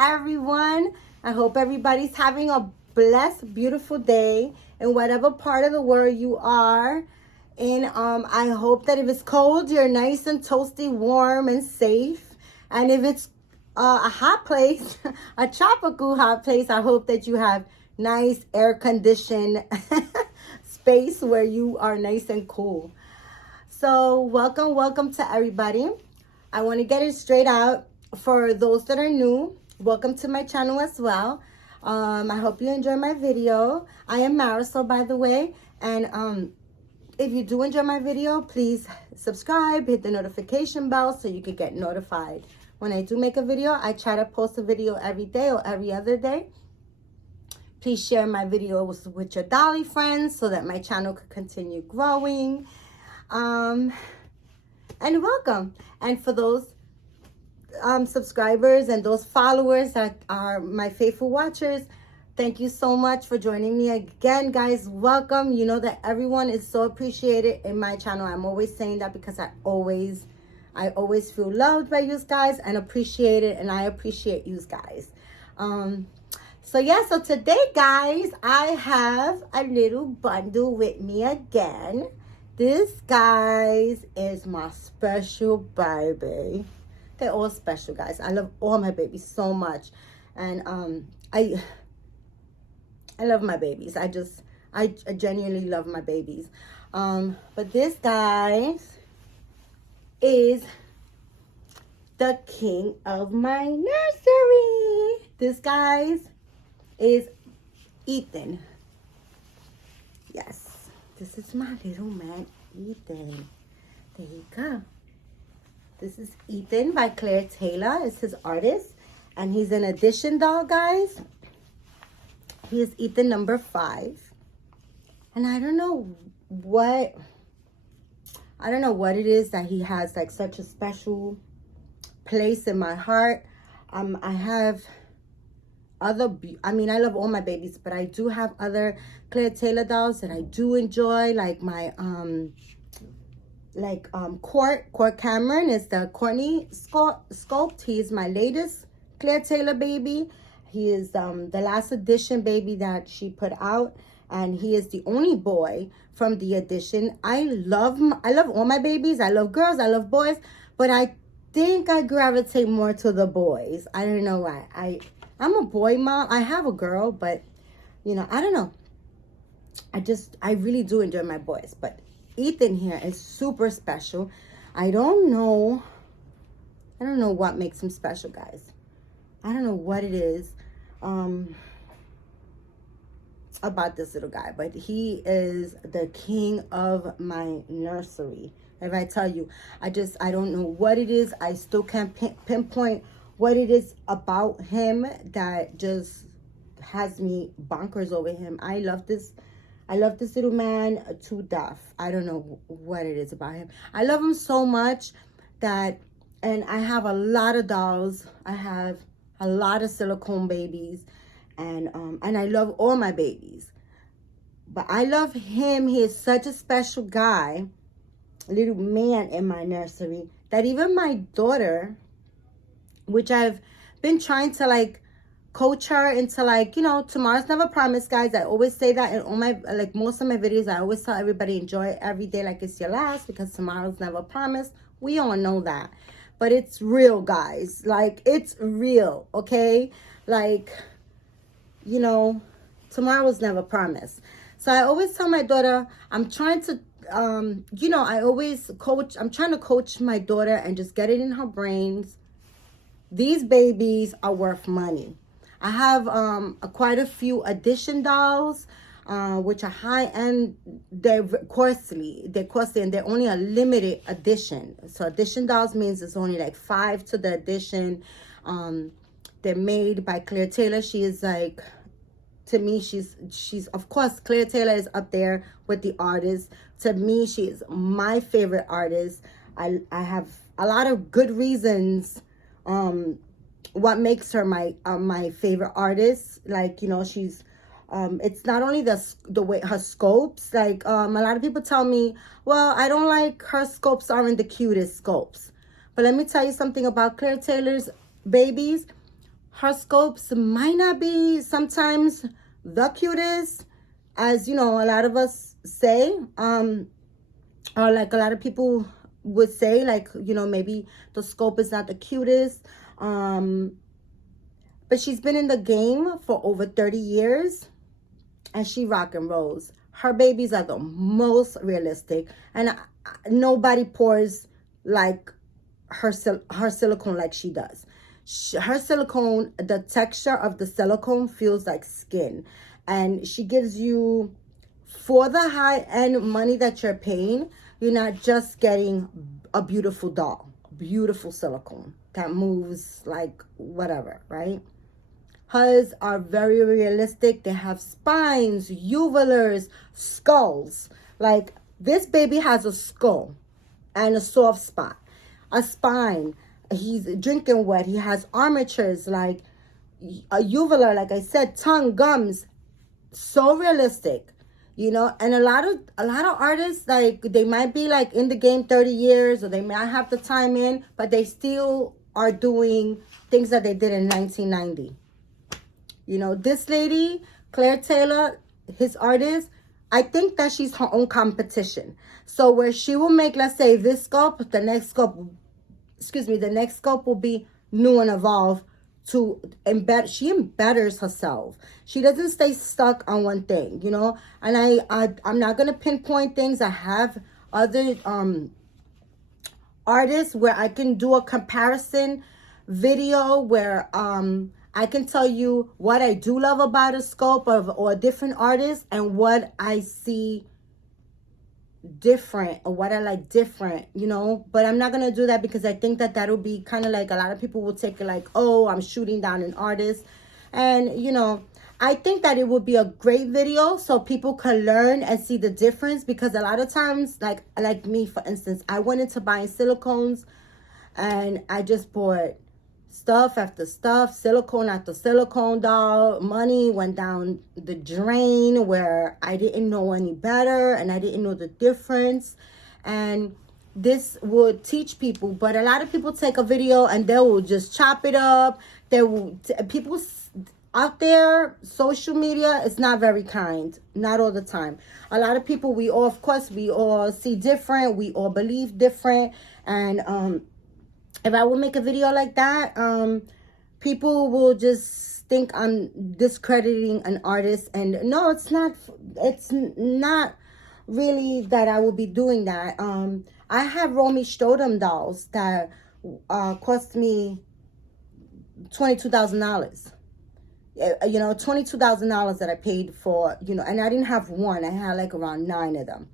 everyone. I hope everybody's having a blessed, beautiful day in whatever part of the world you are. And I hope that if it's cold, you're nice and toasty, warm and safe. And if it's a hot place, a tropical hot place, I hope that you have nice air-conditioned space where you are nice and cool. So welcome to everybody. I want to get it straight out. For those that are new, welcome to my channel as well. I hope you enjoy my video. I am Marisol, by the way, and if you do enjoy my video, please subscribe, hit the notification bell so you can get notified when I do make a video. I try to post a video every day or every other day. Please share my videos with your dolly friends so that my channel could continue growing. And welcome. And for those subscribers and those followers that are my faithful watchers, thank you so much for joining me again, guys. Welcome. You know that everyone is so appreciated in my channel. I'm always saying that because I always feel loved by you guys and appreciated, and I appreciate you guys. So today, guys, I have a little bundle with me again. This, guys, is my special baby. They're all special, guys. I love all my babies so much. And I love my babies. I genuinely love my babies. But this, guys, is the king of my nursery. This, guys, is Ethan. Yes. This is my little man, Ethan. There you go. This is Ethan by Claire Taylor. It's his artist. And he's an addition doll, guys. He is Ethan number 5. And I don't know what it is that he has like such a special place in my heart. I have I love all my babies, but I do have other Claire Taylor dolls that I do enjoy, like my Court Cameron is the Courtney sculpt. He is my latest Claire Taylor baby. He is the last edition baby that she put out, and he is the only boy from the edition. I love all my babies. I love girls, I love boys, but I think I gravitate more to the boys. I don't know why. I'm a boy mom. I have a girl, but you know, I don't know. I really do enjoy my boys, but Ethan here is super special. I don't know what makes him special, guys. I don't know what it is about this little guy, but he is the king of my nursery. If I tell you, I don't know what it is. I still can't pinpoint what it is about him that just has me bonkers over him. I love this little man to death. I don't know what it is about him. I love him so much that, and I have a lot of dolls. I have a lot of silicone babies, and I love all my babies. But I love him. He is such a special guy, a little man in my nursery, that even my daughter, which I've been trying to like coach her into, like, you know, tomorrow's never promised, guys. I always say that in all my, like, most of my videos. I always tell everybody, enjoy every day like it's your last, because tomorrow's never promised. We all know that, but it's real, guys. Like, it's real, okay? Like, you know, tomorrow's never promised. So I always tell my daughter, I'm trying to you know, I'm trying to coach my daughter and just get it in her brains. These babies are worth money. I have quite a few addition dolls, which are high-end. They're costly, and they're only a limited edition. So addition dolls means it's only like 5 to the edition. They're made by Claire Taylor. She is like, to me, she's of course, Claire Taylor is up there with the artists. To me, she is my favorite artist. I have a lot of good reasons what makes her my favorite artist. Like, you know, she's it's not only the way her sculpts, like a lot of people tell me, well, I don't like her sculpts aren't the cutest sculpts. But let me tell you something about Claire Taylor's babies. her scopes might not be sometimes the cutest, as you know, a lot of us say, or like a lot of people would say, like, you know, maybe the scope is not the cutest. But she's been in the game for over 30 years, and she rock and rolls. Her babies are the most realistic, and nobody pours like her silicone like she does. Her silicone, the texture of the silicone feels like skin, and she gives you, for the high-end money that you're paying, you're not just getting a beautiful doll, beautiful silicone that moves like whatever, right? Hers are very realistic. They have spines, uvulars, skulls. Like, this baby has a skull and a soft spot, a spine. He's drinking wet. He has armatures, like a uvular, like I said, tongue, gums. So realistic, you know. And a lot of artists, like, they might be like in the game 30 years, or they might have the time in, but they still are doing things that they did in 1990. You know, this lady, Claire Taylor, his artist, I think that she's her own competition. So where she will make, let's say, this sculpt, the next sculpt will be new and evolve to embed. She embedders herself. She doesn't stay stuck on one thing, you know. And I'm not going to pinpoint things. I have other artists where I can do a comparison video where I can tell you what I do love about a sculpt or a different artist, and what I see different, or what I like different, you know. But I'm not gonna do that, because I think that that'll be kind of like, a lot of people will take it like, oh, I'm shooting down an artist. And you know, I think that it would be a great video so people can learn and see the difference, because a lot of times, like me, for instance, I went into buying silicones, and I just bought stuff after stuff, silicone after silicone doll. Money went down the drain where I didn't know any better, and I didn't know the difference. And this would teach people. But a lot of people take a video and they will just chop it up. People out there, social media is not very kind, not all the time. A lot of people, we all see different, we all believe different. And if I would make a video like that, people will just think I'm discrediting an artist. And no, it's not really that I will be doing that. I have Romy Stodum dolls that cost me $22,000. You know, $22,000 that I paid for, you know, and I didn't have one. I had like around 9 of them.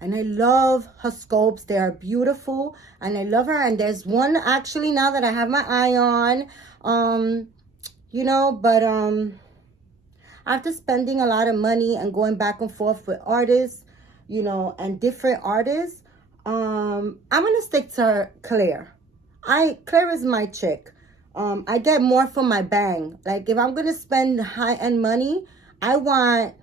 And I love her scopes. They are beautiful. And I love her. And there's one actually now that I have my eye on. You know, but after spending a lot of money and going back and forth with artists, you know, and different artists, I'm going to stick to Claire. Claire is my chick. I get more for my bang. Like, if I'm going to spend high-end money, I want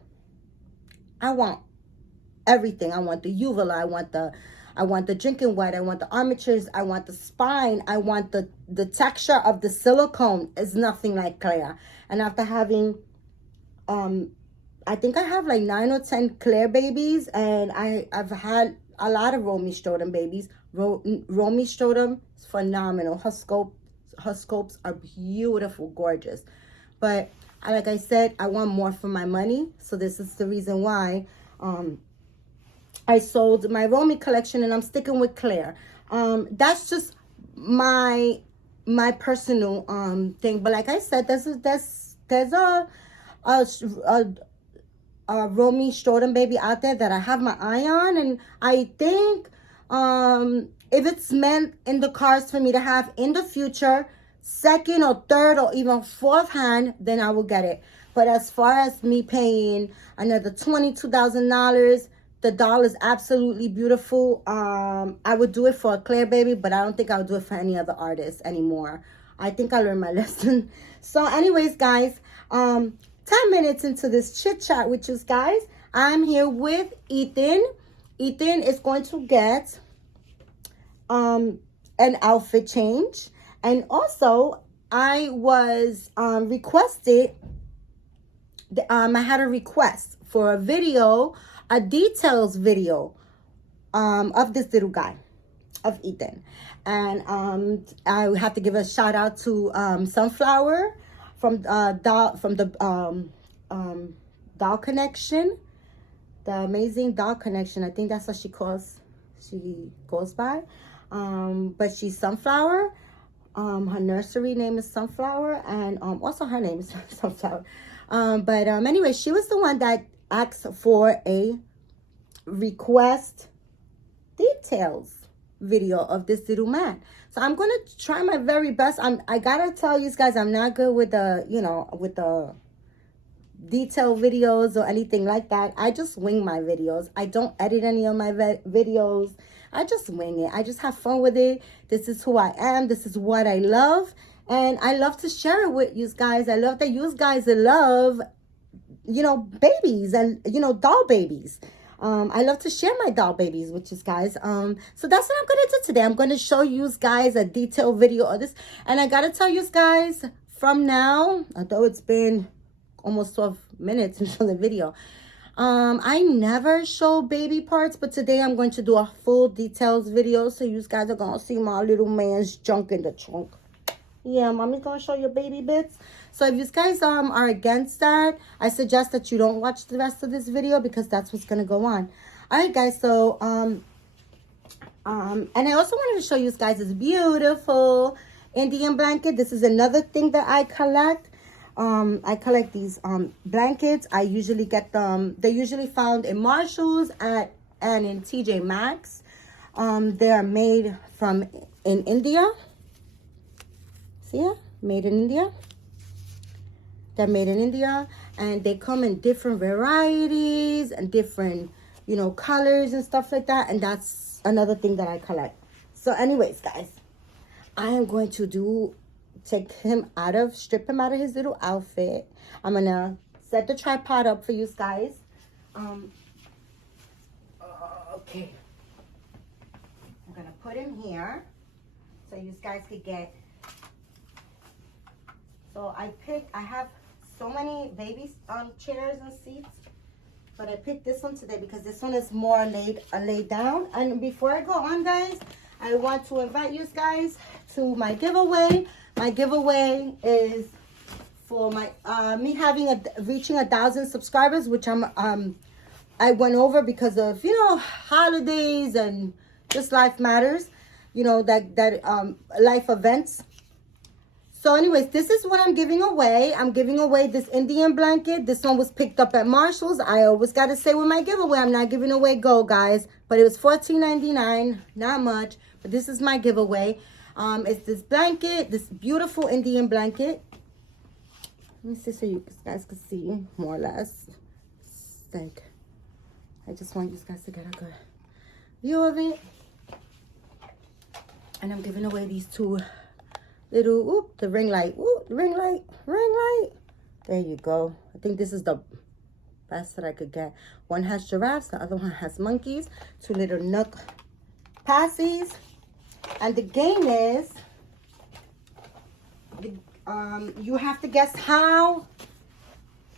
everything. I want the uvula, I want the drinking wet, I want the armatures, I want the spine, I want the texture of the silicone. Is nothing like Claire. And after having I think I have like 9 or 10 Claire babies, and I've had a lot of Romy Stodum babies. Romy Stodum is phenomenal. Her scopes are beautiful, gorgeous. But like I said, I want more for my money. So this is the reason why I sold my Romy collection, and I'm sticking with Claire. That's just my personal thing. But like I said, there's a Romy Stodum baby out there that I have my eye on, and I think if it's meant in the cards for me to have in the future, second or third or even fourth hand, then I will get it. But as far as me paying another $22,000, the doll is absolutely beautiful. I would do it for a Claire baby, but I don't think I would do it for any other artist anymore. I think I learned my lesson. So anyways, guys, 10 minutes into this chit chat with you guys, I'm here with Ethan. Ethan is going to get an outfit change, and also I was requested. I had a request for a video, a details video, of this little guy, of Ethan, and I have to give a shout out to Sunflower from the Doll Connection, the amazing Doll Connection. I think that's what she goes by. But she's Sunflower. Her nursery name is Sunflower, and also her name is Sunflower. But anyway, she was the one that asked for a request details video of this little man. So I'm gonna try my very best. I gotta tell you guys, I'm not good with the, with the detailed videos or anything like that. I just wing my videos. I don't edit any of my videos. I just wing it. I just have fun with it. This is who I am. This is what I love. And I love to share it with you guys. I love that you guys love, babies and, doll babies. I love to share my doll babies with you guys. So that's what I'm going to do today. I'm going to show you guys a detailed video of this. And I got to tell you guys, from now, although it's been almost 12 minutes into the video, I never show baby parts, but today I'm going to do a full details video, so you guys are gonna see my little man's junk in the trunk. Yeah, mommy's gonna show you baby bits. So if you guys are against that, I suggest that you don't watch the rest of this video, because that's what's gonna go on. All right, guys. So and I also wanted to show you guys this beautiful Indian blanket. This is another thing that I collect. I collect these blankets. I usually get them. They're usually found in Marshalls and in TJ Maxx. They are made in India. See ya? Made in India. They're made in India, and they come in different varieties and different, colors and stuff like that. And that's another thing that I collect. So anyways, guys, I am going to strip him out of his little outfit. I'm gonna set the tripod up for you guys. Okay, I'm gonna put him here so you guys could get. So I have so many baby chairs and seats, but I picked this one today because this one is more laid down. And before I go on, guys, I want to invite you guys to my giveaway. My giveaway is for my me reaching 1,000 subscribers, which I went over because of holidays and just life matters, life events. So anyways, this is what I'm giving away. I'm giving away this Indian blanket. This one was picked up at Marshalls. I always got to say with my giveaway, I'm not giving away gold, guys, but it was $14.99, not much, but this is my giveaway. It's this blanket, this beautiful Indian blanket. Let me see so you guys can see more or less. I just want you guys to get a good view of it. And I'm giving away these two little, the ring light. Ring light. There you go. I think this is the best that I could get. One has giraffes, the other one has monkeys. Two little nook passies. And the game is, you have to guess how.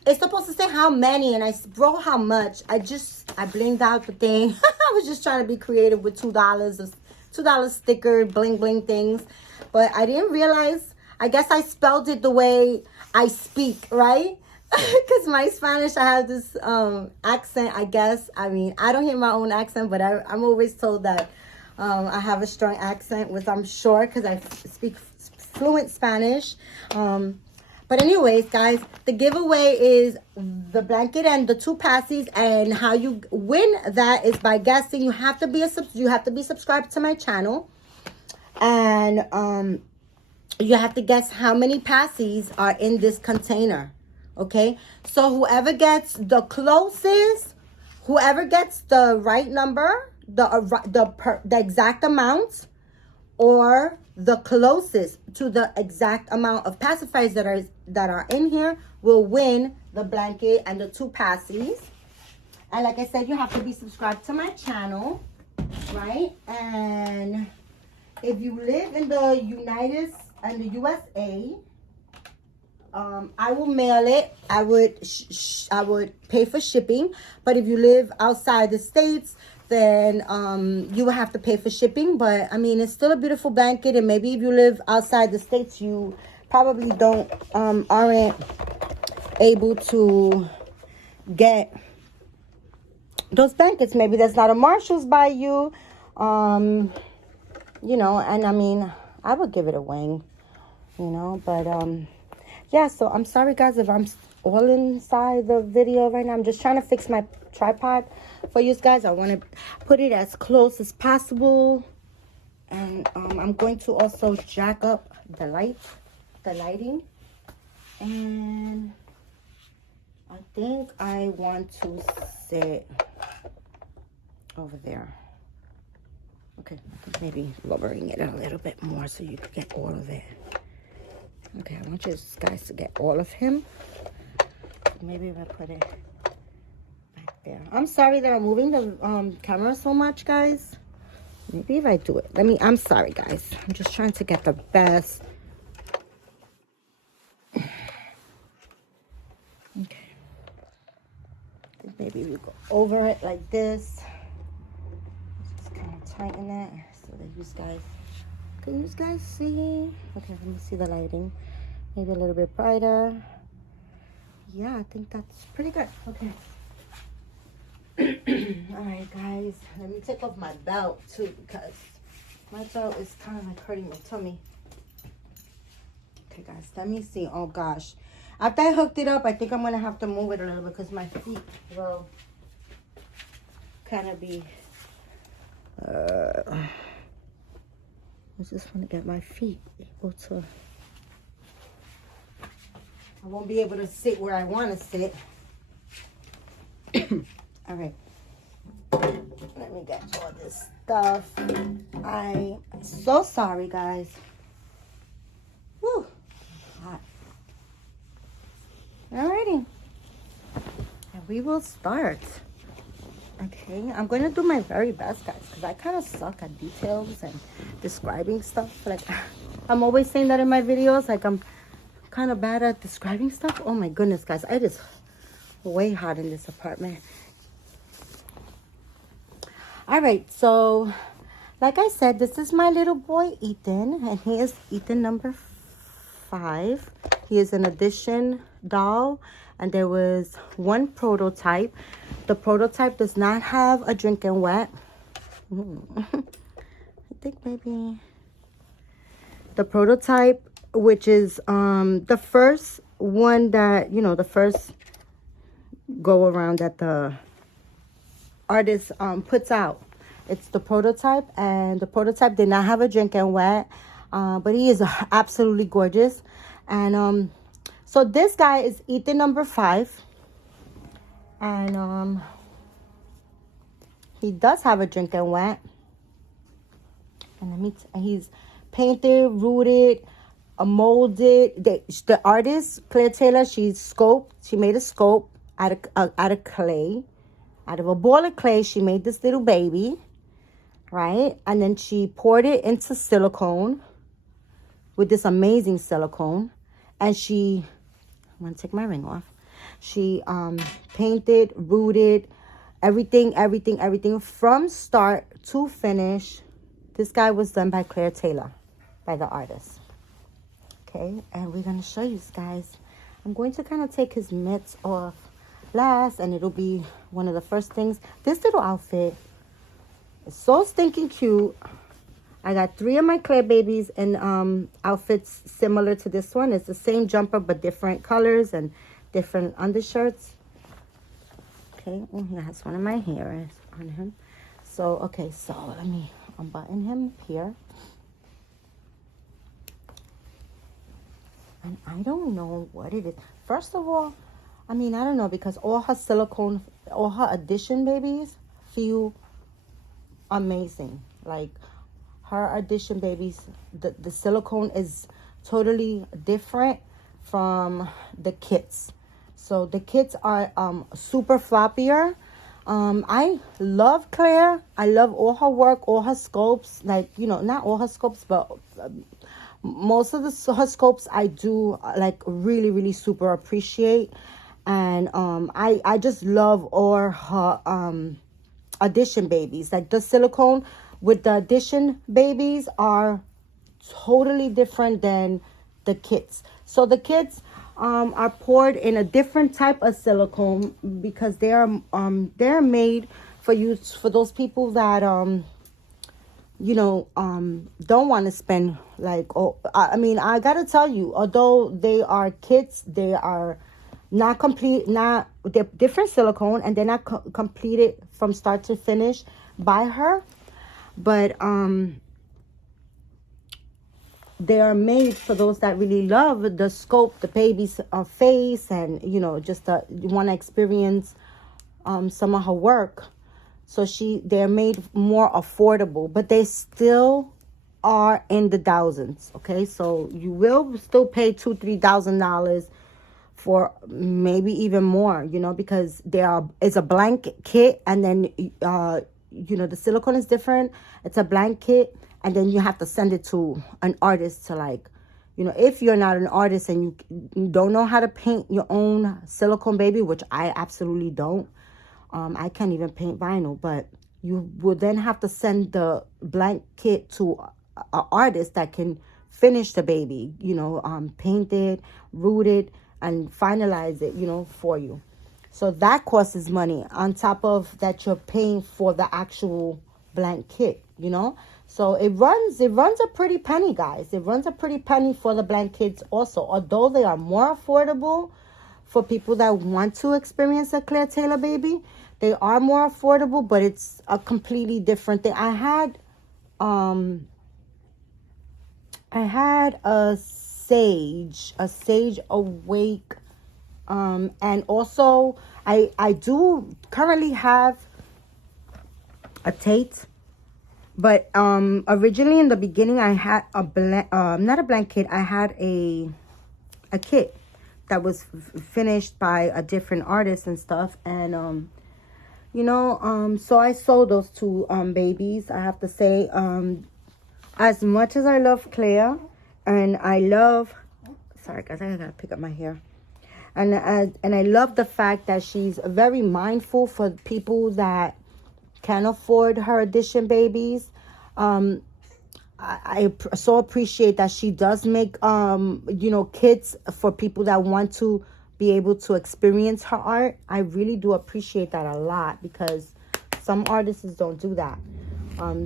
It's supposed to say how many, and I wrote how much. I blinged out the thing. I was just trying to be creative with $2 sticker, bling bling things. But I didn't realize, I guess I spelled it the way I speak, right? Because my Spanish, I have this accent, I guess. I mean, I don't hear my own accent, but I'm always told that I have a strong accent, which I'm sure because I speak fluent Spanish. But anyways, guys, the giveaway is the blanket and the two passies, and how you win that is by guessing. You have to be subscribed to my channel, and you have to guess how many passies are in this container. Okay, so whoever gets the closest, whoever gets the right number, the exact amount, or the closest to the exact amount of pacifiers that are in here, will win the blanket and the two passies. And like I said, you have to be subscribed to my channel, right? And if you live in the United in the USA, I will mail it. I would pay for shipping. But if you live outside the states, then you will have to pay for shipping. But I mean, it's still a beautiful blanket. And maybe if you live outside the states, you probably aren't able to get those blankets. Maybe there's not a Marshalls by you. You know, and I mean, I would give it a wing, you know, but yeah, so I'm sorry guys if I'm all inside the video right now. I'm just trying to fix my tripod for you guys. I want to put it as close as possible, and I'm going to also jack up the lighting, and I think I want to sit over there. Okay, maybe lowering it a little bit more so you can get all of it. Okay, I want you guys to get all of him. Maybe if I put it back there. I'm sorry that I'm moving the camera so much, guys. Maybe if I do it. I'm sorry, guys. I'm just trying to get the best. Okay. Maybe we go over it like this. Just kind of tighten it so that you guys, can you guys see? Okay, let me see the lighting. Maybe a little bit brighter. Yeah, I think that's pretty good. Okay. All right, guys. Let me take off my belt too, because my belt is kind of like hurting my tummy. Okay, guys. Let me see. Oh gosh. After I hooked it up, I think I'm gonna have to move it a little bit because my feet will kind of be. I just want to get my feet able to. I won't be able to sit where I want to sit. All right. Let me get all this stuff. I'm so sorry, guys. Whew. Hot. Alrighty. And we will start. Okay. I'm going to do my very best, guys, because I kind of suck at details and describing stuff. Like, I'm always saying that in my videos. Like, I'm kind of bad at describing stuff. Oh my goodness, guys, it is way hot in this apartment. All right, so like I said, this is my little boy Ethan, and he is Ethan number 5. He is an addition doll, and there was one prototype. The prototype does not have a drinking wet. I think maybe the prototype, which is the first one that, you know, the first go around that the artist puts out. It's the prototype, and the prototype did not have a drinking wet, but he is absolutely gorgeous. And so this guy is Ethan number 5, and he does have a drinking wet, and he's painted, rooted, molded. The artist Claire Taylor, she made a sculpt out of clay, out of a ball of clay. She made this little baby, right? And then she poured it into silicone, with this amazing silicone, and I'm gonna take my ring off. She painted, rooted, everything from start to finish. This guy was done by Claire Taylor, by the artist. Okay, and we're gonna show you guys. I'm going to kind of take his mitts off last, and it'll be one of the first things. This little outfit is so stinking cute. I got 3 of my Claire babies in outfits similar to this one. It's the same jumper but different colors and different undershirts. Okay, oh, he has one of my hairs on him. So okay, so let me unbutton him here. And I don't know what it is. First of all, I mean, I don't know, because all her silicone, all her addition babies feel amazing. Like, her addition babies, the silicone is totally different from the kits. So the kits are super floppier. I love Claire. I love all her work, all her sculpts. Like, you know, not all her sculpts, but Most of the her scopes I do like really super appreciate. And I just love all her Audition babies. Like the silicone with the Audition babies are totally different than the kits. So the kits are poured in a different type of silicone because they're made for use for those people that don't want to spend like, oh, I mean, I gotta tell you, although they are kits, they are not complete, not, they're different silicone, and they're not completed from start to finish by her, but they are made for those that really love the scope, the baby's face, and just want to experience some of her work. So they're made more affordable, but they still are in the thousands. Okay, so you will still pay $2,000-$3,000 for, maybe even more, because it's a blank kit, and then the silicone is different. It's a blank kit, and then you have to send it to an artist to, like, if you're not an artist and you don't know how to paint your own silicone baby, which I absolutely don't. I can't even paint vinyl, but you will then have to send the blank kit to an artist that can finish the baby, paint it, root it, and finalize it, for you. So that costs money on top of that you're paying for the actual blank kit, So it runs a pretty penny, guys. It runs a pretty penny for the blank kits also, although they are more affordable for people that want to experience a Claire Taylor baby. They are more affordable, but it's a completely different thing. I had a Sage Awake, and also I do currently have a Tate, but originally in the beginning I had not a blanket. I had a kit that was finished by a different artist and stuff, and so I sold those two babies. I have to say, as much as I love Claire, and I love, sorry guys, I gotta pick up my hair, and I love the fact that she's very mindful for people that can afford her Audition babies. I so appreciate that she does make kits for people that want to be able to experience her art. I really do appreciate that a lot, because some artists don't do that.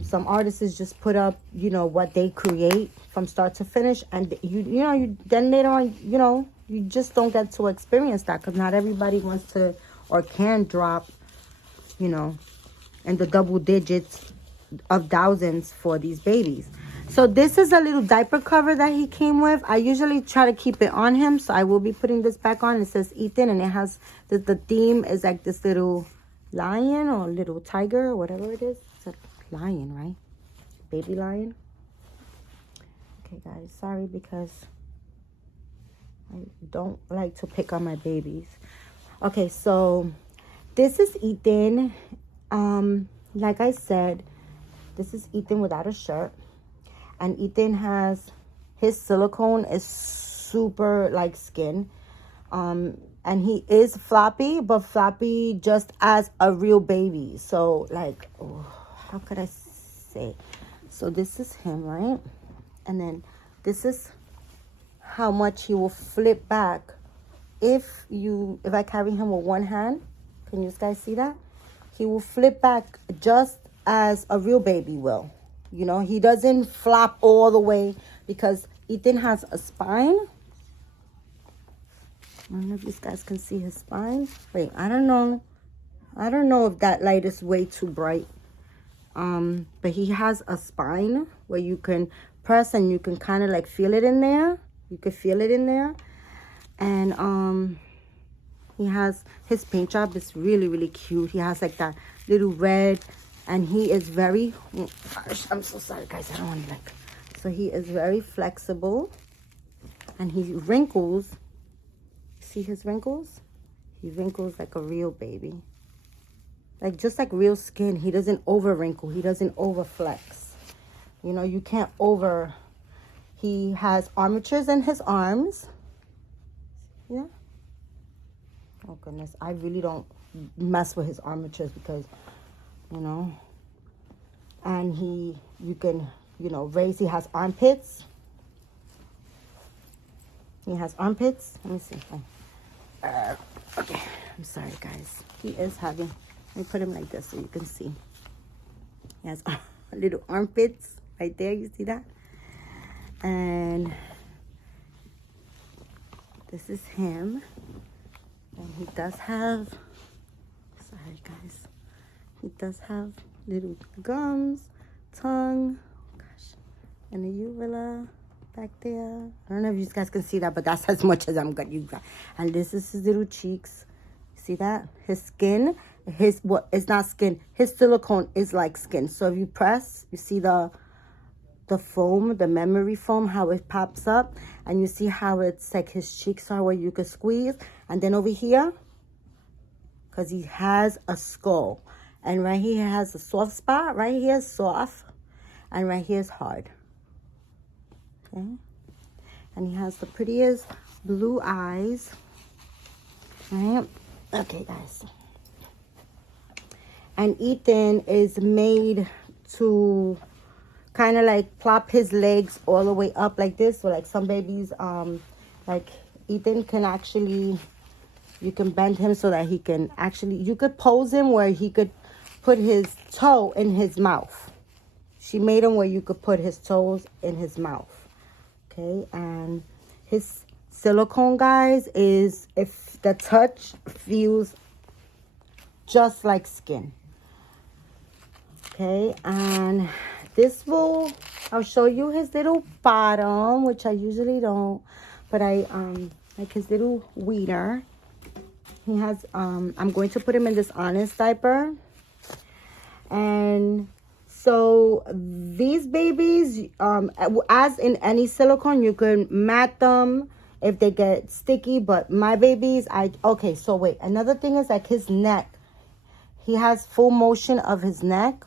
Some artists just put up what they create from start to finish, and you then later on you just don't get to experience that, because not everybody wants to or can drop in the double digits of thousands for these babies. So this is a little diaper cover that he came with. I usually try to keep it on him, so I will be putting this back on. It says Ethan, and it has the theme is like this little lion or little tiger or whatever it is. It's a lion, right? Baby lion. Okay guys, sorry, because I don't like to pick on my babies. Okay, so this is Ethan. Like I said, this is Ethan without a shirt. And Ethan has, his silicone is super like skin. And he is floppy, but floppy just as a real baby. So like, how could I say? So this is him, right? And then this is how much he will flip back if I carry him with one hand. Can you guys see that? He will flip back just as a real baby will. He doesn't flop all the way, because Ethan has a spine. I don't know if you guys can see his spine. Wait, I don't know if that light is way too bright. But he has a spine where you can press and you can kind of like feel it in there. You can feel it in there. And he has, his paint job is really cute. He has like that little red, and he is very, gosh, I'm so sorry guys, I don't want to like, so he is very flexible, and he wrinkles. See his wrinkles? He wrinkles like a real baby, like just like real skin. He doesn't over wrinkle, he doesn't over flex. You can't over, He has armatures in his arms. Yeah. Oh goodness, I really don't mess with his armatures because, you know. And you can, you know, raise. He has armpits. He has armpits. Let me see. Okay, I'm sorry, guys. He is having. Let me put him like this so you can see. He has little armpits right there. You see that? And this is him. And he does have. Sorry, guys. He does have little gums, tongue, gosh, and a uvula back there. I don't know if you guys can see that, but that's as much as I'm gonna use that. And this is his little cheeks. See that? His skin, it's not skin. His silicone is like skin. So if you press, you see the foam, the memory foam, how it pops up, and you see how it's like his cheeks are where you could squeeze. And then over here, because he has a skull. And right here has a soft spot. Right here is soft. And right here is hard. Okay. And he has the prettiest blue eyes. Right? Okay, guys. And Ethan is made to kind of like plop his legs all the way up like this. So like some babies, like Ethan can actually, you can bend him so that he can actually, you could pose him where he could put his toe in his mouth. She made him where you could put his toes in his mouth. Okay, and his silicone, guys, is if the touch feels just like skin. Okay, and this will, I'll show you his little bottom, which I usually don't, but I like his little wiener. He has I'm going to put him in this Honest diaper. And so these babies, as in any silicone, you can mat them if they get sticky. But my babies, okay, so wait. Another thing is like his neck. He has full motion of his neck.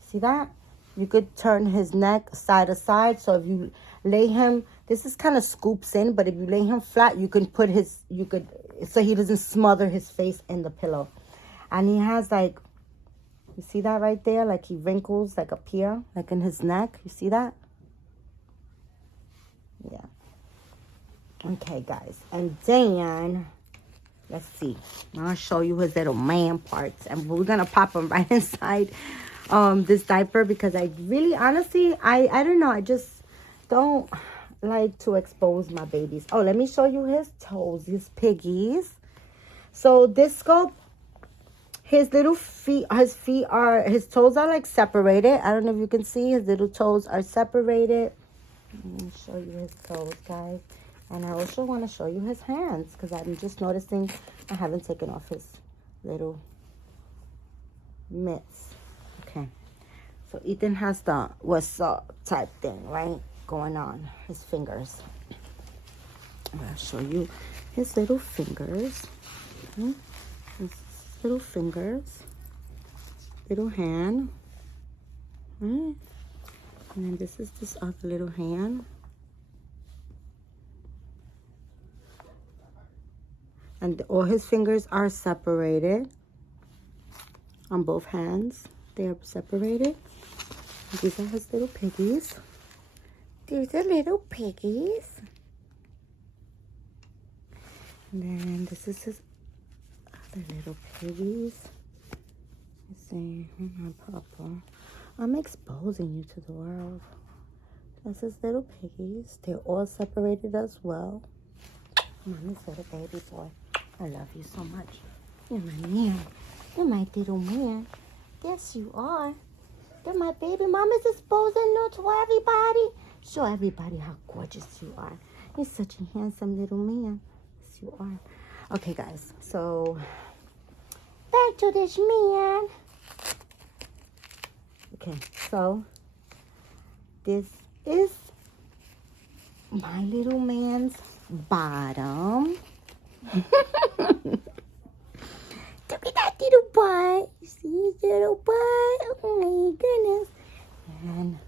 See that? You could turn his neck side to side. So if you lay him, this is kind of scoops in, but if you lay him flat, you can put so he doesn't smother his face in the pillow. And he has like, you see that right there? Like he wrinkles like up here, like in his neck. You see that? Yeah. Okay, guys. And then, let's see. I'll show you his little man parts. And we're going to pop him right inside this diaper because I really, honestly, I don't know. I just don't like to expose my babies. Oh, let me show you his toes, his piggies. So this scope, his little feet, his toes are like separated. I don't know if you can see. His little toes are separated. Let me show you his toes, guys. And I also want to show you his hands because I'm just noticing I haven't taken off his little mitts. Okay. So Ethan has the what's up type thing, right? Going on. His fingers. I'll show you his little fingers. Okay. His little fingers, little hand, right? And then this is this other little hand, and all his fingers are separated on both hands. They are separated. These are his little piggies. These are little piggies. And then this is his little piggies. Let's see, my papa. I'm exposing you to the world. That's his little piggies. They're all separated as well. Mommy's little baby boy. I love you so much. You're my man. You're my little man. Yes, you are. You're my baby. Mama's exposing you to everybody. Show everybody how gorgeous you are. You're such a handsome little man. Yes, you are. Okay, guys. So back to this man. Okay, so this is my little man's bottom. Look at that little butt. You see his little butt? Oh my goodness. And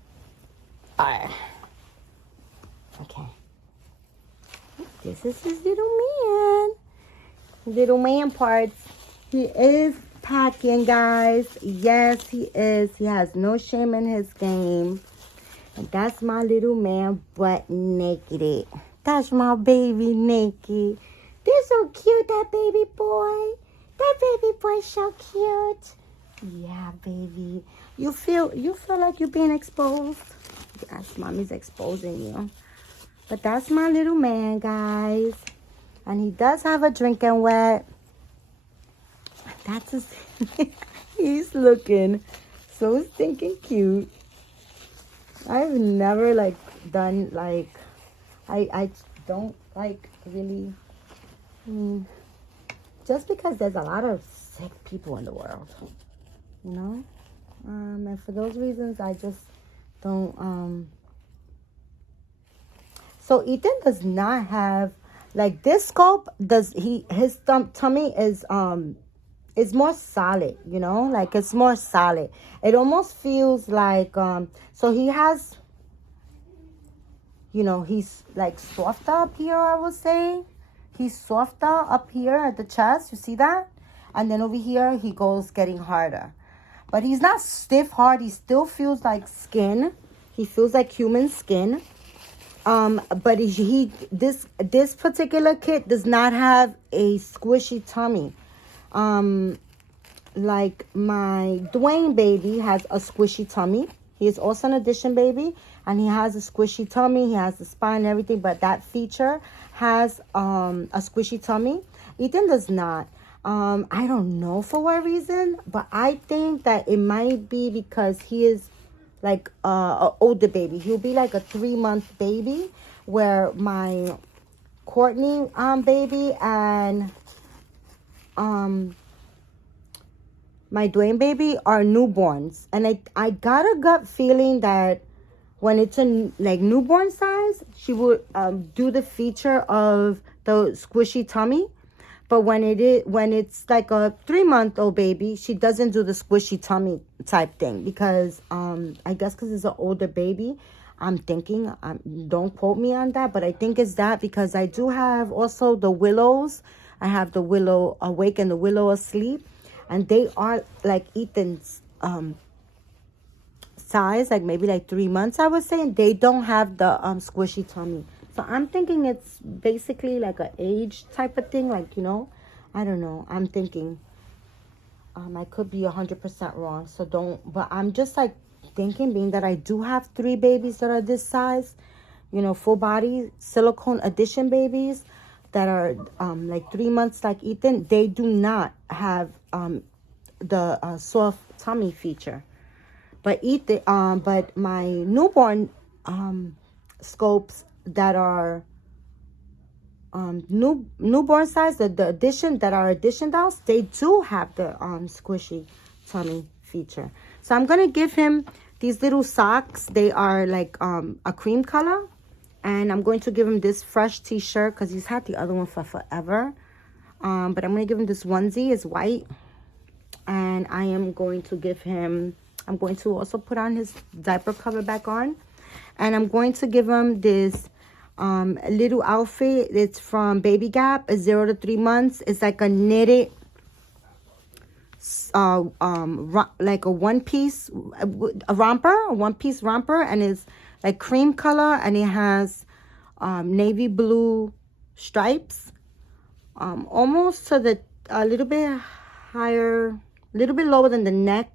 This is his little man parts. He is packing, guys. Yes, he is. He has no shame in his game. And that's my little man butt naked. That's my baby naked. They're so cute, that baby boy. That baby boy's so cute. Yeah, baby. You feel like you're being exposed? Yes, mommy's exposing you. But that's my little man, guys. And he does have a drinking wet. That's his... He's looking so stinking cute. I've never, like, done, like... I don't, like, really... just because there's a lot of sick people in the world. You know? And for those reasons, I just don't... So Ethan does not have, like, this sculpt his tummy is more solid, you know, like it's more solid. It almost feels like so he has, you know, he's like softer up here, I would say. He's softer up here at the chest, you see that? And then over here he goes getting harder. But he's not stiff hard, he still feels like skin. He feels like human skin. But this particular kit does not have a squishy tummy. Like my Dwayne baby has a squishy tummy. He is also an addition baby, and he has a squishy tummy. He has the spine and everything, but that feature has a squishy tummy. Ethan does not. I don't know for what reason, but I think that it might be because he is like an older baby. He'll be like a 3-month baby, where my Courtney baby and my Dwayne baby are newborns. And I got a gut feeling that when it's a like newborn size, she would do the feature of the squishy tummy. But when it's like a 3-month-old baby, she doesn't do the squishy tummy type thing, because I guess because it's an older baby. I'm thinking, don't quote me on that, but I think it's that, because I do have also the Willows. I have the Willow Awake and the Willow Asleep, and they are like Ethan's size, like maybe like 3 months, I would say, and they don't have the squishy tummy. So I'm thinking it's basically like an age type of thing, like, you know, I don't know. I'm thinking I could be 100% wrong, so don't, but I'm just like thinking, being that I do have 3 babies that are this size, you know, full body silicone addition babies that are like 3 months like Ethan, they do not have the soft tummy feature. But but my newborn scopes that are newborn size, the addition that are addition dolls, they do have the squishy tummy feature. So I'm gonna give him these little socks. They are like a cream color, and I'm going to give him this fresh t-shirt because he's had the other one for forever. But I'm gonna give him this onesie. It's white, and I am going to give him, I'm going to also put on his diaper cover back on, and I'm going to give him this little outfit. It's from Baby Gap. It's 0 to 3 months. It's like a knitted like a one-piece one-piece romper, and it's like cream color, and it has navy blue stripes, almost to the a little bit higher, a little bit lower than the neck,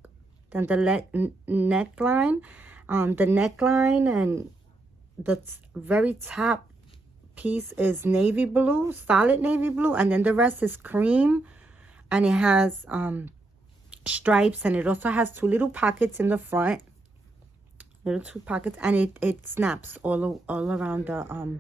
than the neckline. The neckline and the very top piece is navy blue, solid navy blue, and then the rest is cream, and it has stripes, and it also has 2 little pockets in the front, little 2 pockets, and it snaps all around the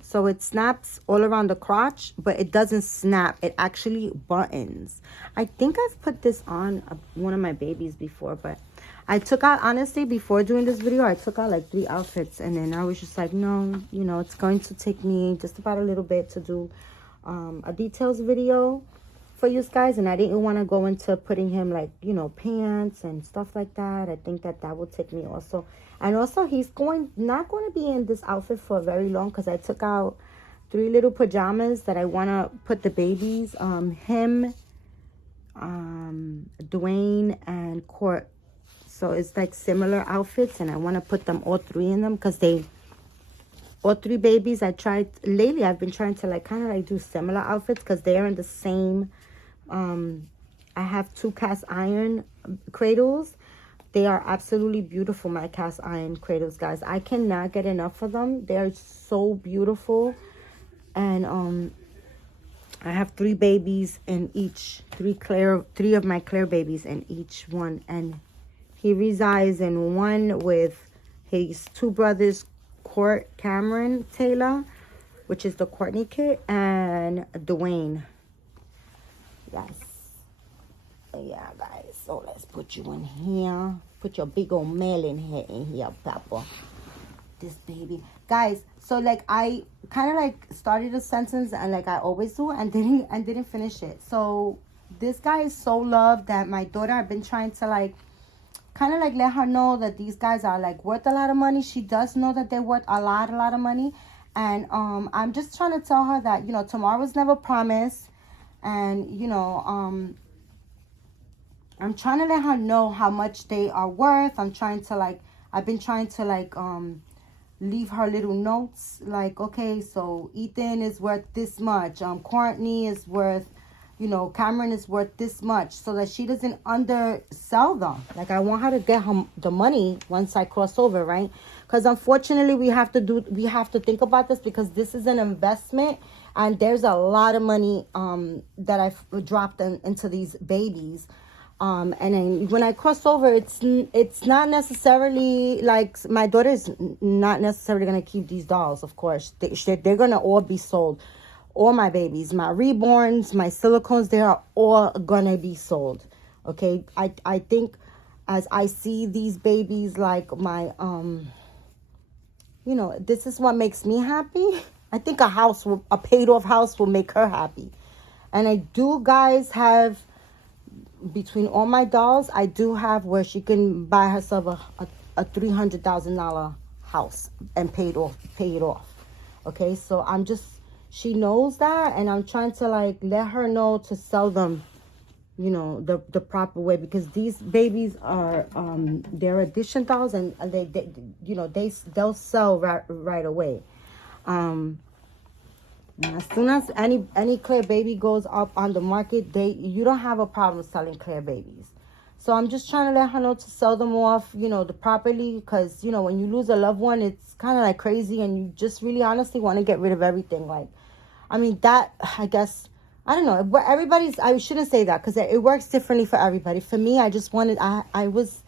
so it snaps all around the crotch, but it doesn't snap, it actually buttons. I think I've put this on one of my babies before, but I took out, honestly, before doing this video, I took out like 3 outfits, and then I was just like, no, you know, it's going to take me just about a little bit to do a details video for you guys, and I didn't want to go into putting him like, you know, pants and stuff like that. I think that that would take me also. And also he's not going to be in this outfit for very long, because I took out 3 little pajamas that I want to put the babies, him, Dwayne, and Court. So it's like similar outfits, and I want to put them all 3 in them, because all 3 babies, lately I've been trying to like kind of like do similar outfits, because they're in the same, I have 2 cast iron cradles. They are absolutely beautiful, my cast iron cradles, guys. I cannot get enough of them. They're so beautiful. And I have 3 babies in each, 3 of my Claire babies in each one. And he resides in one with his 2 brothers, Court Cameron Taylor, which is the Courtney kid, and Dwayne. Yes. Yeah, guys. So let's put you in here. Put your big old melon head in here, Papa. This baby. Guys, so like I kind of like started a sentence, and like I always do, and didn't finish it. So this guy is so loved that my daughter, I've been trying to like kind of like let her know that these guys are like worth a lot of money. She does know that they're worth a lot of money. And I'm just trying to tell her that, you know, tomorrow's never promised. And, you know, I'm trying to let her know how much they are worth. I've been trying to like leave her little notes like, okay, so Ethan is worth this much. Courtney is worth, you know, Cameron is worth this much, so that she doesn't undersell them. Like, I want her to get the money once I cross over, right? Because unfortunately we have to think about this, because this is an investment, and there's a lot of money that I've dropped into these babies. And then when I cross over, it's not necessarily like my daughter's not necessarily gonna keep these dolls. Of course, they're gonna all be sold. All my babies, my reborns, my silicones, they are all gonna be sold. Okay, I think as I see these babies, like my you know, this is what makes me happy. I think a paid off house will make her happy. And I do, guys, have, between all my dolls, I do have where she can buy herself a $300,000 house and pay it off. Okay, so she knows that, and I'm trying to like let her know to sell them, you know, the proper way, because these babies are they're addition dolls, and they you know, they'll sell right away. As soon as any Claire baby goes up on the market, you don't have a problem selling Claire babies. So I'm just trying to let her know to sell them off, you know, properly, because, you know, when you lose a loved one, it's kind of like crazy, and you just really honestly want to get rid of everything. Like, I mean, that, I guess, I don't know. I shouldn't say that, because it works differently for everybody. For me, I just wanted, I was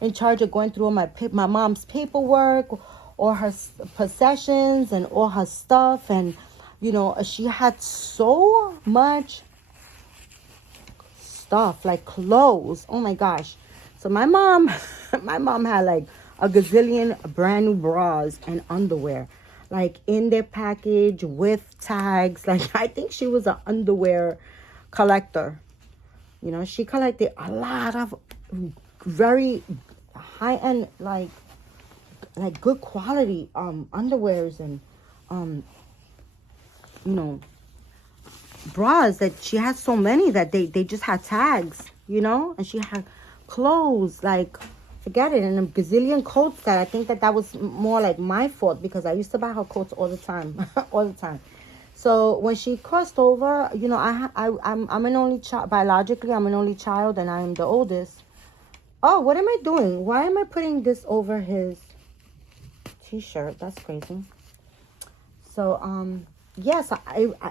in charge of going through all my mom's paperwork, all her possessions, and all her stuff. And, you know, she had so much stuff, like clothes. Oh my gosh. So my mom had like a gazillion brand new bras and underwear, like in their package with tags. Like, I think she was an underwear collector. You know, she collected a lot of very high-end, like good quality underwears, and you know, bras, that she had so many that they just had tags, you know. And she had clothes, like, forget it, and a gazillion coats that I think that was more like my fault, because I used to buy her coats all the time. All the time. So when she crossed over, you know, I'm an only child. Biologically, I'm an only child, and I'm the oldest. Oh, what am I doing? Why am I putting this over his t-shirt? That's crazy. So yes,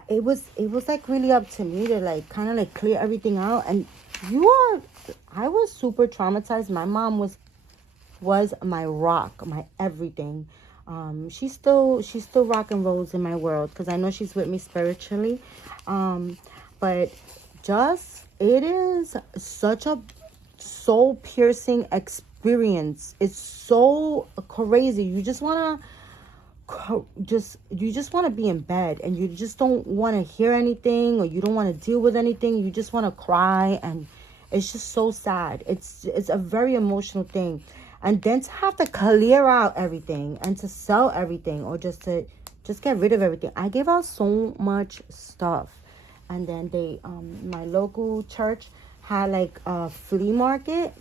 it was like really up to me to like kind of like clear everything out. And I was super traumatized. My mom was my rock, my everything. She's still rock and rolls in my world, because I know she's with me spiritually. But just, it is such a soul piercing experience. It's so crazy. You just want to you just want to be in bed, and you just don't want to hear anything, or you don't want to deal with anything. You just want to cry, and it's just so sad. It's a very emotional thing. And then to have to clear out everything and to sell everything, or just to get rid of everything. I gave out so much stuff. And then my local church had like a flea market,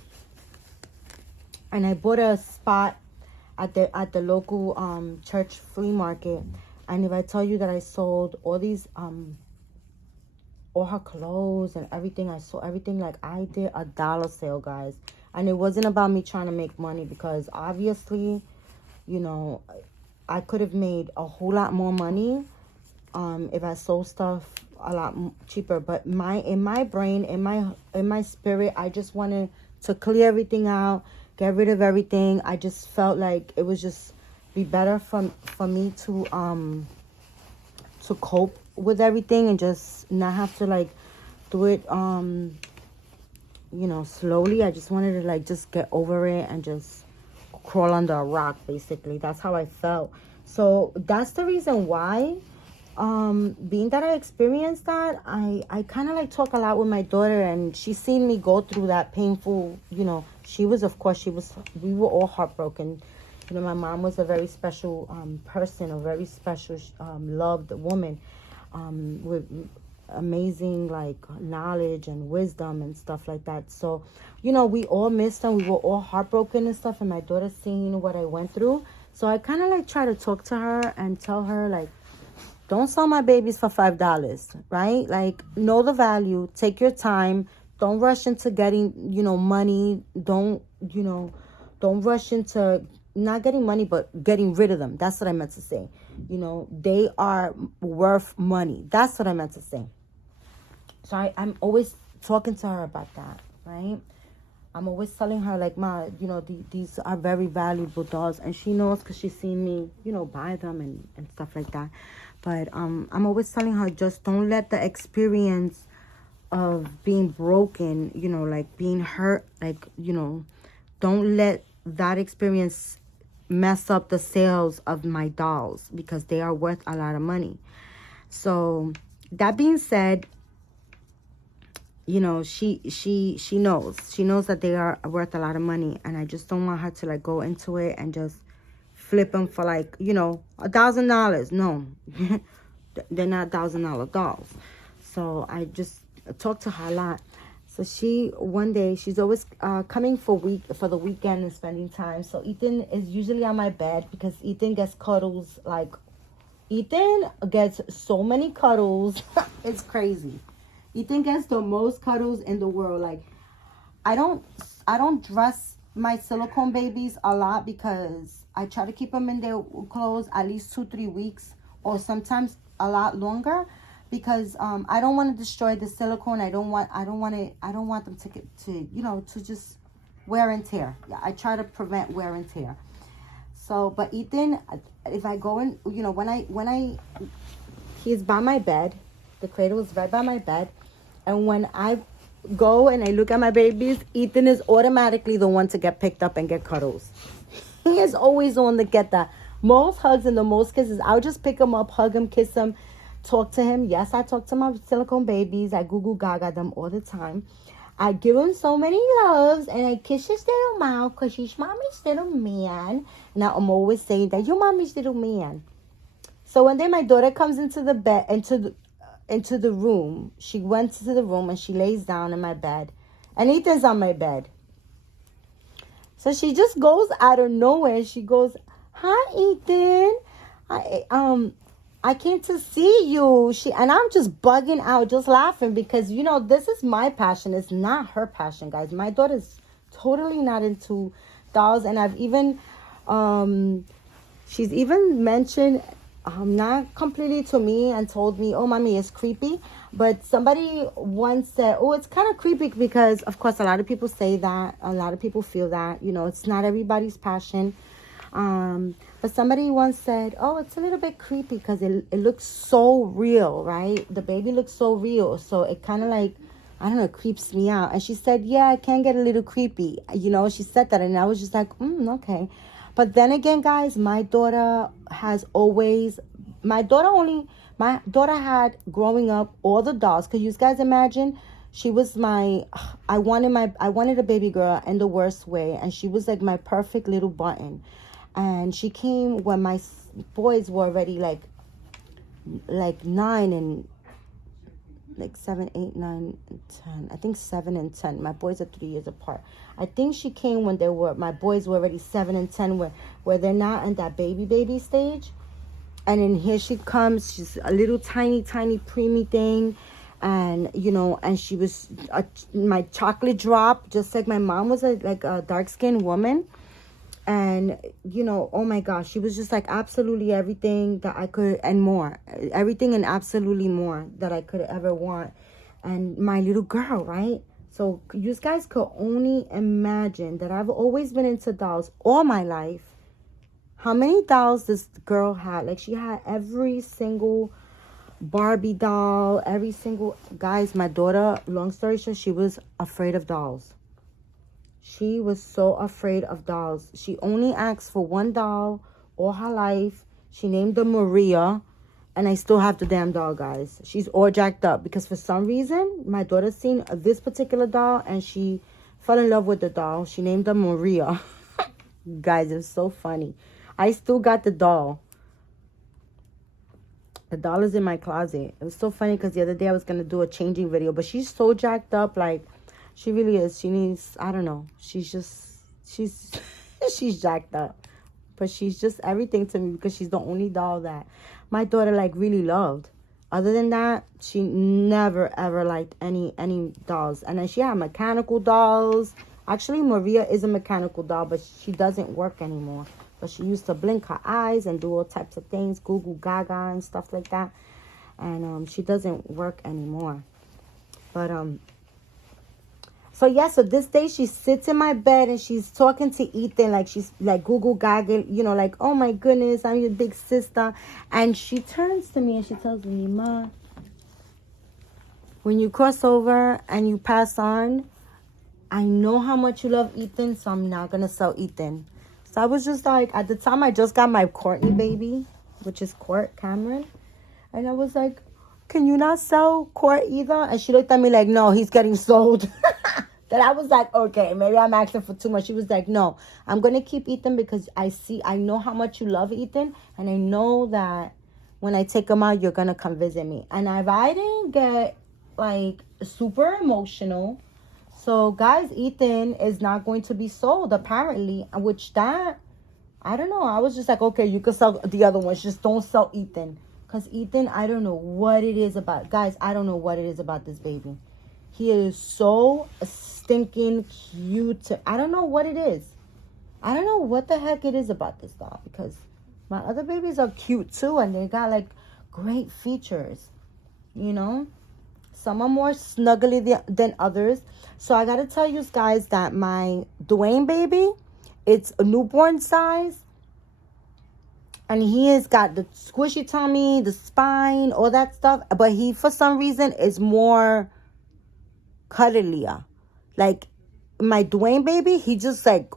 and I bought a spot at the local church flea market. And if I tell you that I sold all these all her clothes and everything, I sold everything. Like, I did a dollar sale, guys. And it wasn't about me trying to make money, because obviously, you know, I could have made a whole lot more money if I sold stuff a lot cheaper. But in my brain, in my spirit, I just wanted to clear everything out, get rid of everything. I just felt like it was just be better for me to cope with everything, and just not have to like do it you know, slowly. I just wanted to like just get over it and just crawl under a rock, basically. That's how I felt. So that's the reason why, being that I experienced that, I kind of like talk a lot with my daughter, and she's seen me go through that painful, you know. We were all heartbroken. You know, my mom was a very special person, a very special loved woman, with amazing like knowledge and wisdom and stuff like that. So, you know, we all missed them. We were all heartbroken and stuff, and my daughter seeing what I went through. So I kind of like try to talk to her and tell her, like, don't sell my babies for $5, right? Like, know the value, take your time, don't rush into getting, you know, money. Don't rush into not getting money, but getting rid of them. That's what I meant to say. You know, they are worth money. That's what I meant to say. So I'm always talking to her about that, right? I'm always telling her, like, Ma, you know, these are very valuable dolls. And she knows, because she's seen me, you know, buy them and stuff like that. But I'm always telling her, just don't let the experience of being broken, you know, like being hurt, like, you know, don't let that experience mess up the sales of my dolls, because they are worth a lot of money. So that being said, you know, she knows that they are worth a lot of money, and I just don't want her to like go into it and just flip them for like, you know, $1,000. No, they're not $1,000 dolls. So I just talk to her a lot. So one day she's always coming for the weekend and spending time. So Ethan is usually on my bed, because Ethan gets cuddles. Like, Ethan gets so many cuddles. It's crazy. Ethan gets the most cuddles in the world. Like, I don't dress my silicone babies a lot, because I try to keep them in their clothes at least 2-3 weeks, or sometimes a lot longer, because I don't want to destroy the silicone. I don't want them to you know, to just wear and tear. Yeah, I try to prevent wear and tear. So, but Ethan, if I go in, you know, when he's by my bed, the cradle is right by my bed, and when I go and I look at my babies, Ethan is automatically the one to get picked up and get cuddles. He is always the one to get the most hugs and the most kisses. I'll just pick him up, hug him, kiss him, talk to him. Yes, I talk to my silicone babies. I goo gaga them all the time. I give him so many loves, and I kiss his little mouth, because he's mommy's little man. Now I'm always saying that you're mommy's little man. So one day my daughter comes into the bed, into the room. She went to the room and she lays down in my bed, and Ethan's on my bed. So she just goes out of nowhere. She goes, "Hi, Ethan. I came to see you." And I'm just bugging out, just laughing, because, you know, this is my passion. It's not her passion, guys. My daughter's totally not into dolls, and I've even, she's even mentioned, not completely to me, and told me, "Oh, mommy, it's creepy." But somebody once said, "Oh, it's kind of creepy," because, of course, a lot of people say that. A lot of people feel that. You know, it's not everybody's passion. But somebody once said, "Oh, it's a little bit creepy because it looks so real, right? The baby looks so real. So it kind of like, I don't know, it creeps me out." And she said, "Yeah, it can get a little creepy." You know, she said that, and I was just like, okay. But then again, guys, my daughter had growing up all the dolls. Could you guys imagine? She was I wanted a baby girl in the worst way. And she was like my perfect little button. And she came when my boys were already like 9 and like 7, 8, 9, and 10. I think 7 and 10. My boys are 3 years apart. I think she came when my boys were already 7 and 10, where they're not in that baby stage. And then here she comes. She's a little tiny preemie thing. And, you know, and she was my chocolate drop, just like my mom was a dark-skinned woman. And, you know, oh my gosh, she was just like absolutely everything that I could and more. Everything and absolutely more that I could ever want. And my little girl, right? So you guys could only imagine that I've always been into dolls all my life. How many dolls this girl had? Like, she had every single Barbie doll, every single... Guys, my daughter, long story short, she was afraid of dolls. She was so afraid of dolls. She only asked for one doll all her life. She named her Maria. And I still have the damn doll, guys. She's all jacked up. Because for some reason, my daughter seen this particular doll. And she fell in love with the doll. She named her Maria. Guys, it's so funny. I still got the doll. The doll is in my closet. It was so funny because the other day I was going to do a changing video. But she's so jacked up. Like... She really is. She needs, I don't know. She's she's jacked up. But she's just everything to me because she's the only doll that my daughter like really loved. Other than that, she never ever liked any dolls. And then she had mechanical dolls. Actually, Maria is a mechanical doll, but she doesn't work anymore. But she used to blink her eyes and do all types of things, goo goo gaga and stuff like that. And she doesn't work anymore. But so yeah, so this day she sits in my bed and she's talking to Ethan like she's like Google Gaga, you know, like, oh my goodness, I'm your big sister. And she turns to me and she tells me, Ma, when you cross over and you pass on, I know how much you love Ethan, so I'm not going to sell Ethan. So I was just like, at the time I just got my Courtney baby, which is Court Cameron. And I was like, can you not sell Court either? And she looked at me like, no, he's getting sold. Then I was like, okay, maybe I'm asking for too much. She was like, no, I'm going to keep Ethan because I know how much you love Ethan. And I know that when I take him out, you're going to come visit me. And if I didn't get, like, super emotional. So, guys, Ethan is not going to be sold, apparently. Which that, I don't know. I was just like, okay, you can sell the other ones. Just don't sell Ethan. Because Ethan, I don't know what it is about. Guys, I don't know what it is about this baby. He is so stinking cute. I don't know what it is. I don't know what the heck it is about this doll. Because my other babies are cute too. And they got like great features. You know. Some are more snuggly than others. So I got to tell you guys that my Dwayne baby, it's a newborn size. And he has got the squishy tummy, the spine, all that stuff. But he, for some reason, is more cuddlier. Like, my Dwayne baby, he just, like,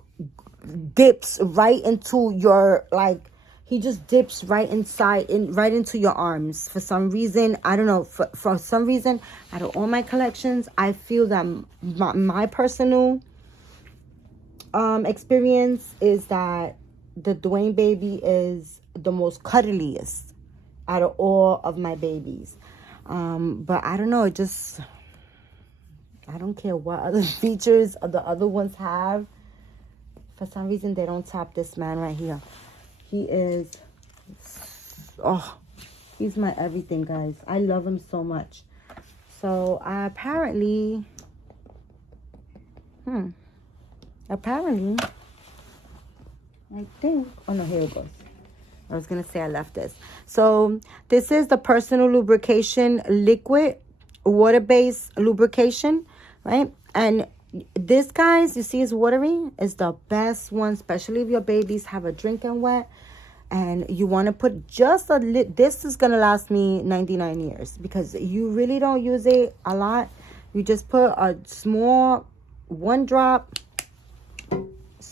dips right into your, like, he just dips right inside, right into your arms. For some reason, I don't know. For some reason, out of all my collections, I feel that my personal experience is that the Dwayne baby is the most cuddliest out of all of my babies. But I don't know, it just, I don't care what other features the other ones have. For some reason, they don't top this man right here. He is, oh, he's my everything, guys. I love him so much. So, apparently, I think, oh no, here it goes. I was going to say I left this. So, this is the personal lubrication liquid, water-based lubrication, right? And this, guys, you see it's watery, is the best one, especially if your babies have a drinking wet. And you want to put just a this is going to last me 99 years because you really don't use it a lot. You just put a small 1 drop.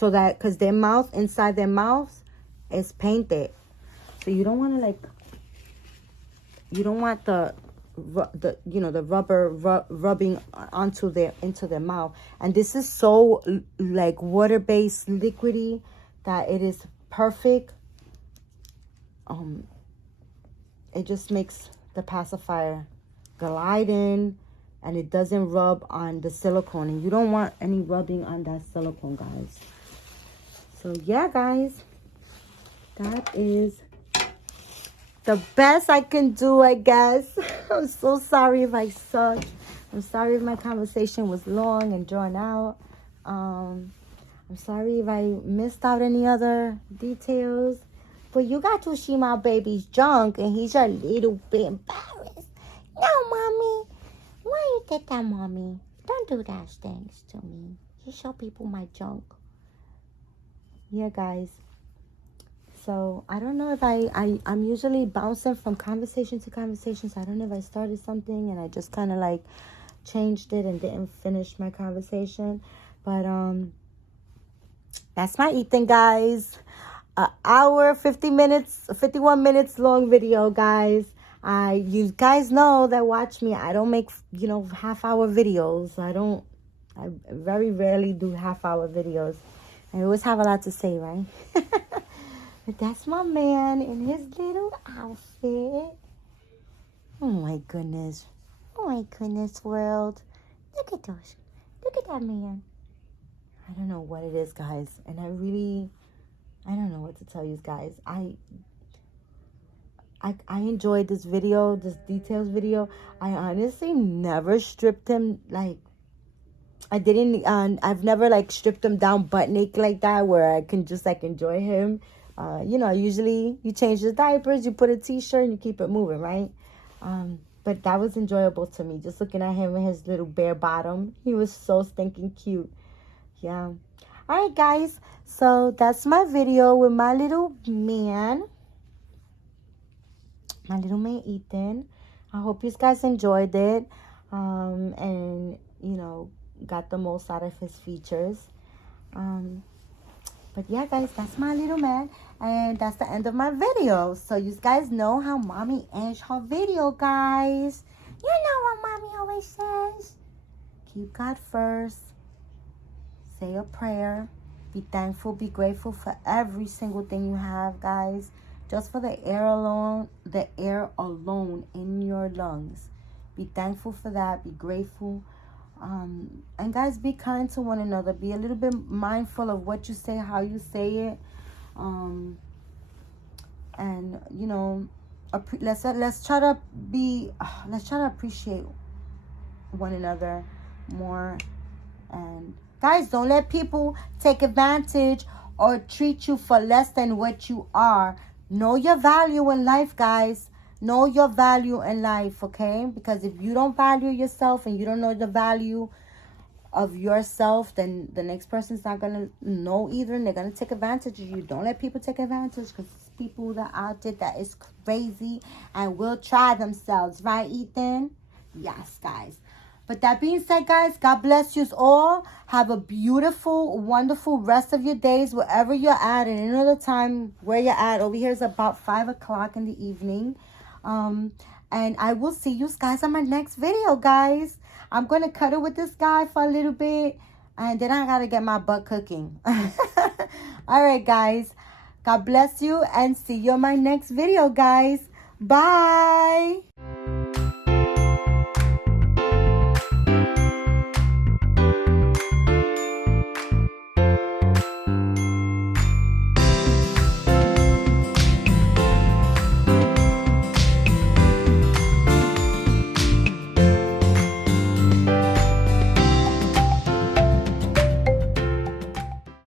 so that, because their mouth, inside their mouths is painted. So you don't want to, like, you don't want the rubber rubbing into their mouth. And this is so like water-based liquidy that it is perfect. It just makes the pacifier glide in, and it doesn't rub on the silicone, and you don't want any rubbing on that silicone, guys. So yeah, guys, that is the best I can do, I guess. I'm so sorry if I sucked. I'm sorry if my conversation was long and drawn out. I'm sorry if I missed out any other details. But you got to see my baby's junk, and he's a little bit embarrassed. No, Mommy. Why you did that, Mommy? Don't do those things to me. You show people my junk. Yeah, guys. So, I don't know if I'm usually bouncing from conversation to conversation. So, I don't know if I started something and I just kind of like changed it and didn't finish my conversation. But, that's my Ethan, guys. An hour, 51 minutes long video, guys. You guys know that watch me. I don't make, half-hour videos. I very rarely do half-hour videos. I always have a lot to say, right? But that's my man in his little outfit. Oh my goodness. Oh my goodness, world. Look at those. Look at that man. I don't know what it is, guys. And I don't know what to tell you guys. I enjoyed this video, this details video. I honestly never stripped him, like, I've never like stripped him down butt naked like that, where I can just like enjoy him. Usually you change the diapers, you put a t-shirt, and you keep it moving, right? But that was enjoyable to me, just looking at him in his little bare bottom. He was so stinking cute. Yeah. All right, guys. So that's my video with my little man. My little man, Ethan. I hope you guys enjoyed it. And, got the most out of his features. But yeah, guys, that's my little man. And that's the end of my video. So you guys know how Mommy ends her video, guys. You know what Mommy always says. Keep God first. Say a prayer. Be thankful, be grateful for every single thing you have, guys. Just for the air alone in your lungs. Be thankful for that. Be grateful. And guys, be kind to one another. Be a little bit mindful of what you say, how you say it. And let's try to appreciate one another more. And guys, don't let people take advantage or treat you for less than what you are. Know your value in life, guys. Know your value in life, okay? Because if you don't value yourself and you don't know the value of yourself, then the next person's not going to know either, and they're going to take advantage of you. Don't let people take advantage, because people that are out there that is crazy and will try themselves. Right, Ethan? Yes, guys. But that being said, guys, God bless you all. Have a beautiful, wonderful rest of your days wherever you're at. And another time where you're at. Over here is about 5 o'clock in the evening. And I will see you guys on my next video, guys. I'm going to cuddle with this guy for a little bit. And then I got to get my butt cooking. All right, guys. God bless you. And see you on my next video, guys. Bye.